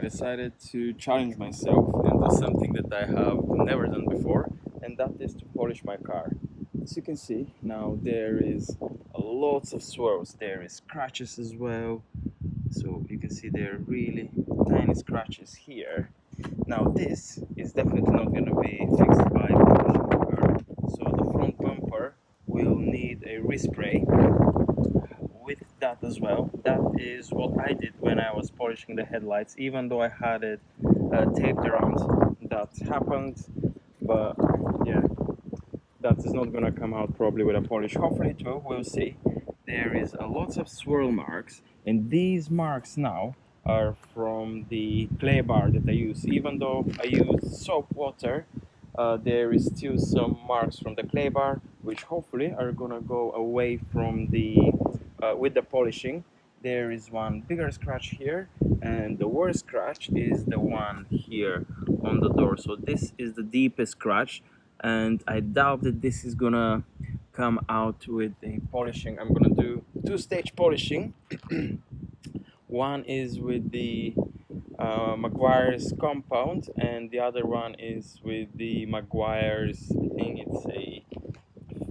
I decided to challenge myself and do something that I have never done before, and that is to polish my car. As you can see, now there is lots of swirls, there is scratches as well, so you can see there are really tiny scratches here. Now this is definitely not going to be fixed by polishing the car, so the front bumper will need a respray with that as well. That is what I did when I was polishing the headlights, even though I had it taped around. That happened, but yeah, that is not gonna come out probably with a polish. Hopefully it will, we'll see. There is a lots of swirl marks, and these marks now are from the clay bar that I use. Even though I use soap water, there is still some marks from the clay bar, which hopefully are gonna go away from the with the polishing. There is one bigger scratch here, and the worst scratch is the one here on the door. So this is the deepest scratch, and I doubt that this is gonna come out with a polishing. I'm gonna do two-stage polishing. One is with the Meguiars compound, and the other one is with the Meguiars, I think it's a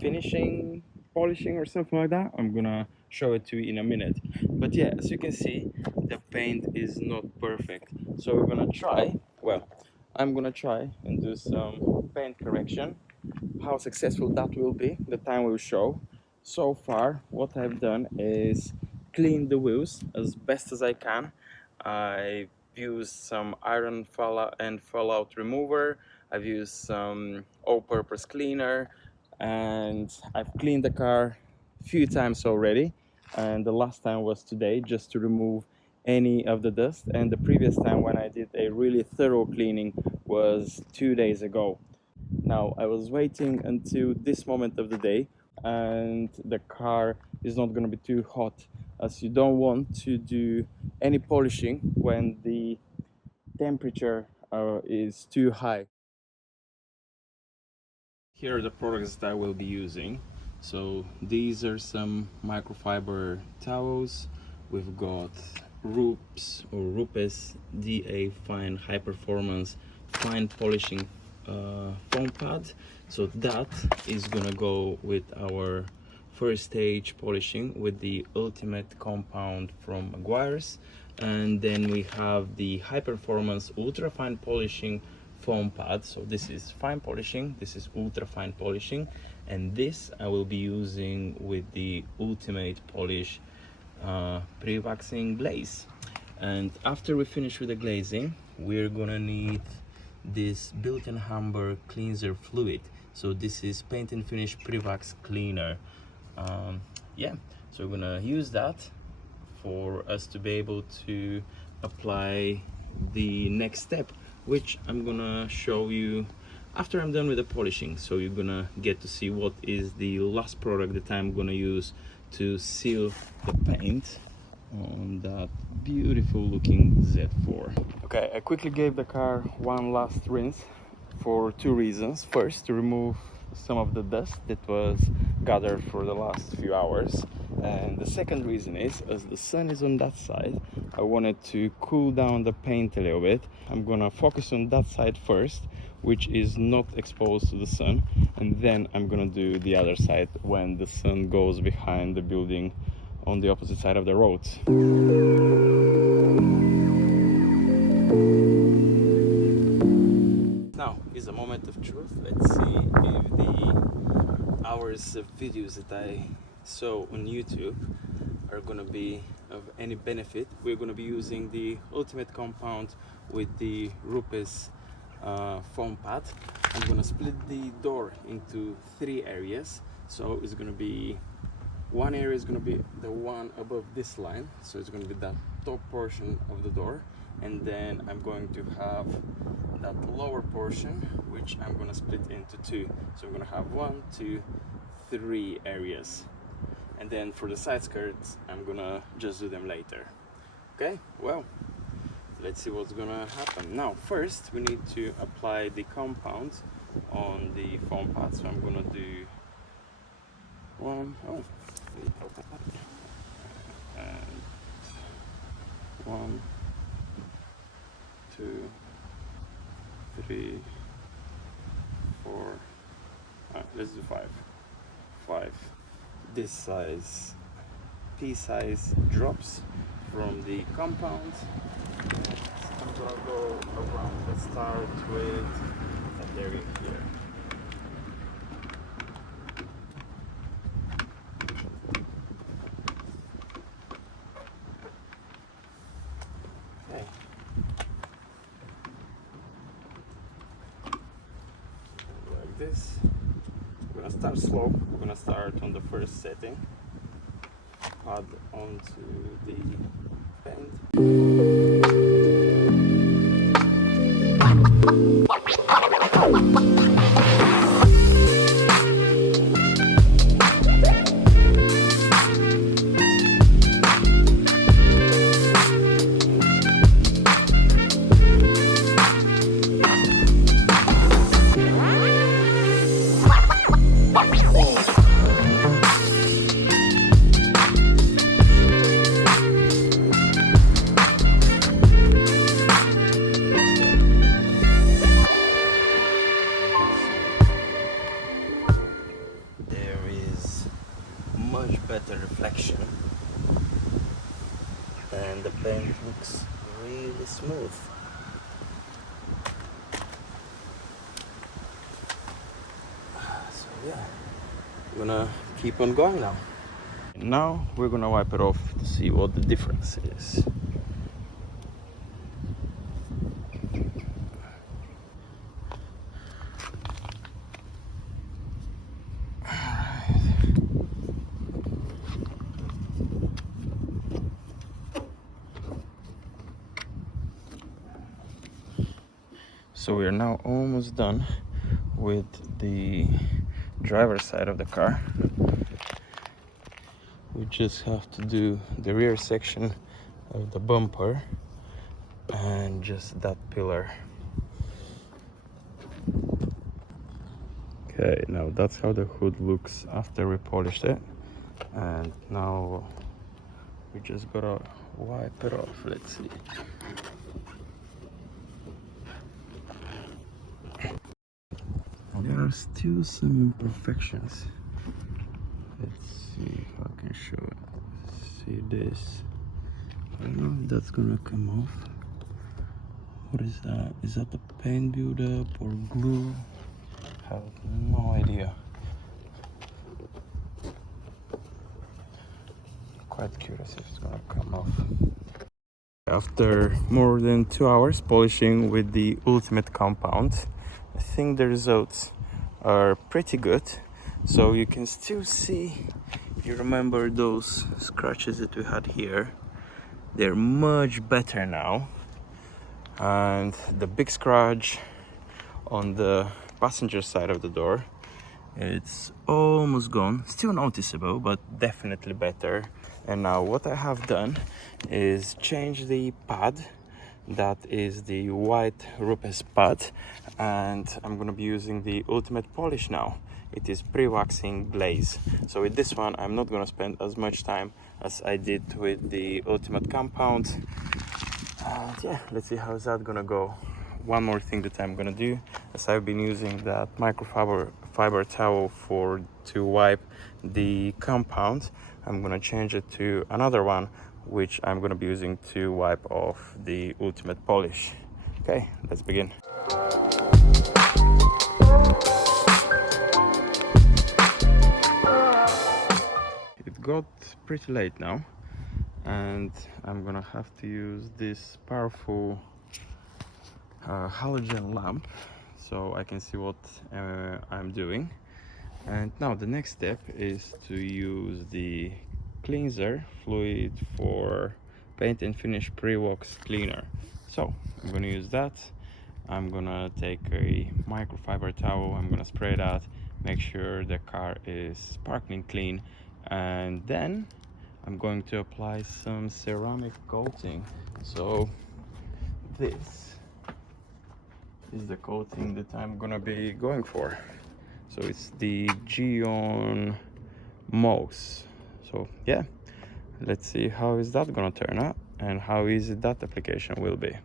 finishing polishing or something like that. I'm gonna show it to you in a minute. But yeah, as you can see, the paint is not perfect, so we're gonna try, well, I'm gonna try and do some paint correction. How successful that will be, the time will show. So far what I've done is clean the wheels as best as I can. I've used some iron fallout remover, I've used some all-purpose cleaner, and I've cleaned the car a few times already, and the last time was today, just to remove any of the dust, and the previous time when I did a really thorough cleaning was 2 days ago. Now I was waiting until this moment of the day, and the car is not going to be too hot, as you don't want to do any polishing when the temperature is too high. Here are the products that I will be using. So these are some microfiber towels. We've got Rupes DA Fine High Performance Fine Polishing foam pad. So that is gonna go with our first stage polishing with the Ultimate Compound from Meguiars. And then we have the High Performance Ultra Fine Polishing foam pad. So this is fine polishing, this is ultra fine polishing, and this I will be using with the Ultimate Polish pre-waxing glaze. And after we finish with the glazing, we're gonna need this built-in Hamburg cleanser fluid. So this is paint and finish pre-wax cleaner. Yeah, so we're gonna use that for us to be able to apply the next step, which I'm gonna show you after I'm done with the polishing. So you're gonna get to see what is the last product that I'm gonna use to seal the paint on that beautiful looking Z4. Okay, I quickly gave the car one last rinse for two reasons. First, to remove some of the dust that was gathered for the last few hours, and the second reason is, as the sun is on that side, I wanted to cool down the paint a little bit. I'm gonna focus on that side first, which is not exposed to the sun, and then I'm gonna do the other side when the sun goes behind the building on the opposite side of the road. Now is a moment of truth. Let's see if the hours of videos that I saw on YouTube are gonna be of any benefit. We're gonna be using the Ultimate Compound with the Rupes foam pad. I'm gonna split the door into 3 areas. So it's gonna be, one area is gonna be the one above this line, so it's gonna be that top portion of the door, and then I'm going to have that lower portion, which I'm gonna split into 2. So I'm gonna have 1, 2, 3 areas, and then for the side skirts I'm gonna just do them later. Okay, well, let's see what's gonna happen. Now first we need to apply the compound on the foam pad, so I'm gonna do one, and 1, 3, 4. Let's do 5. 5 this size, pea-size drops from the compound. I'm gonna go around. Let's start with that area here. Okay. Like this. We're gonna start slow. We're gonna start on the first setting. Add onto the paint. Much better reflection, and the paint looks really smooth. So yeah, I'm gonna keep on going now. Now we're gonna wipe it off to see what the difference is. So we are now almost done with the driver's side of the car. We just have to do the rear section of the bumper and just that pillar. Okay, now that's how the hood looks after we polished it. And now we just gotta wipe it off. Let's see. There are still some imperfections. Let's see if I can show it. See this. I don't know if that's gonna come off. What is that? Is that the paint buildup or glue? I have no idea. Quite curious if it's gonna come off. After more than 2 hours polishing with the Ultimate compound, I think the results are pretty good. So you can still see, if you remember those scratches that we had here, they're much better now. And the big scratch on the passenger side of the door, it's almost gone. Still noticeable, but definitely better. And now what I have done is change the pad. That is the white Rupes pad, and I'm gonna be using the Ultimate polish now. It is pre-waxing glaze. So with this one, I'm not gonna spend as much time as I did with the Ultimate compound. And yeah, let's see how's that gonna go. One more thing that I'm gonna do, as I've been using that microfiber towel to wipe the compound, I'm gonna change it to another one, which I'm gonna be using to wipe off the Ultimate polish. Okay, let's begin. It got pretty late now, and I'm gonna have to use this powerful halogen lamp so I can see what I'm doing. And now the next step is to use the cleanser fluid for paint and finish pre-wax cleaner. So I'm gonna use that. I'm gonna take a microfiber towel, I'm gonna spray that, make sure the car is sparkling clean, and then I'm going to apply some ceramic coating. So this is the coating that I'm gonna be going for. So it's the Gyeon mohs. So yeah, let's see how is that gonna turn out and how easy that application will be.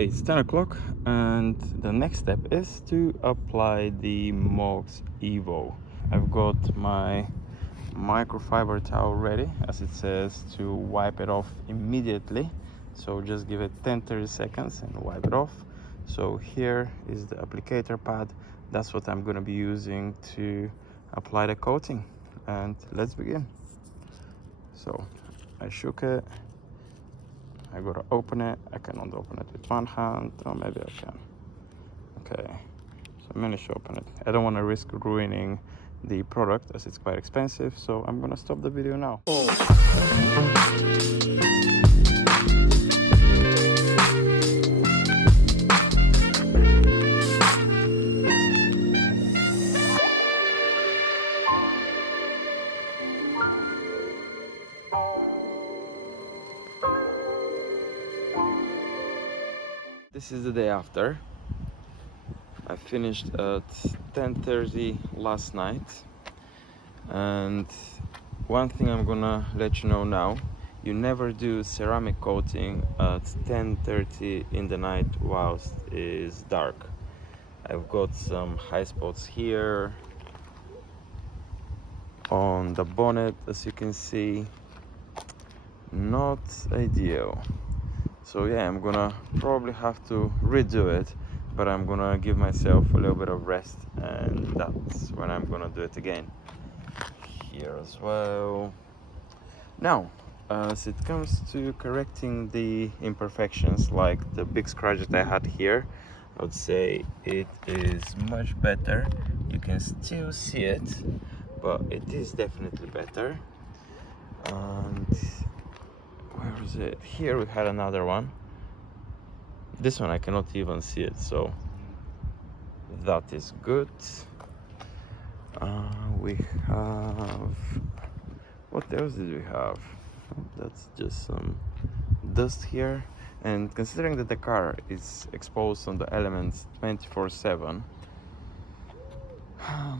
It's 10 o'clock and the next step is to apply the mohs Evo. I've got my microfiber towel ready, as it says, to wipe it off immediately. So just give it 10-30 seconds and wipe it off. So here is the applicator pad. That's what I'm going to be using to apply the coating, and let's begin. So I shook it. I gotta open it. I cannot open it with one hand, or maybe I can. Okay, so I managed to open it. I don't want to risk ruining the product as it's quite expensive, so I'm gonna stop the video now. This is the day after. I finished at 10:30 last night, and one thing I'm gonna let you know now: you never do ceramic coating at 10:30 in the night whilst it's dark. I've got some high spots here on the bonnet, as you can see. Not ideal. So yeah, I'm gonna probably have to redo it, but I'm gonna give myself a little bit of rest, and that's when I'm gonna do it again. Here as well. Now, as it comes to correcting the imperfections, like the big scratch that I had here, I would say it is much better. You can still see it, but it is definitely better. And where is it? Here we had another one. This one I cannot even see it, so that is good. We have, what else did we have? That's just some dust here. And considering that the car is exposed on the elements 24/7,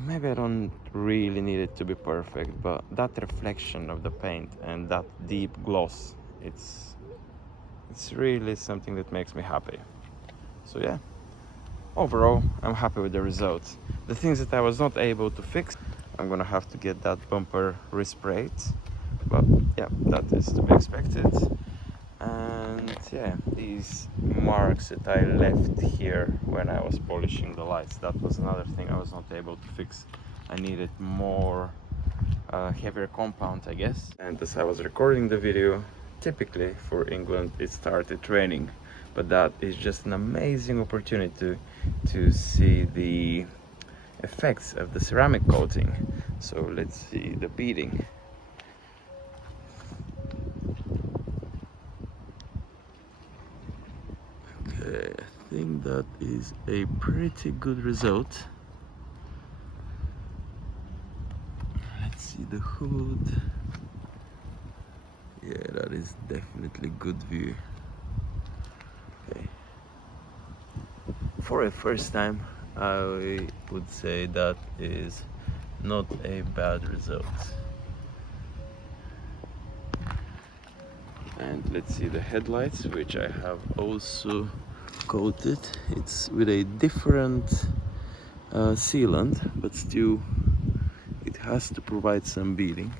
maybe I don't really need it to be perfect, but that reflection of the paint and that deep gloss, it's really something that makes me happy. So yeah, overall I'm happy with the results. The things that I was not able to fix, I'm gonna have to get that bumper resprayed, but yeah, that is to be expected. And yeah, these marks that I left here when I was polishing the lights, that was another thing I was not able to fix. I needed more heavier compound, I guess. And as I was recording the video, typically for England it started raining, but that is just an amazing opportunity to see the effects of the ceramic coating. So let's see the beading. Okay, I think that is a pretty good result. Let's see the hood. Yeah, that is definitely good view. Okay, for a first time I would say that is not a bad result. And let's see the headlights, which I have also coated. It's with a different sealant, but still it has to provide some beading.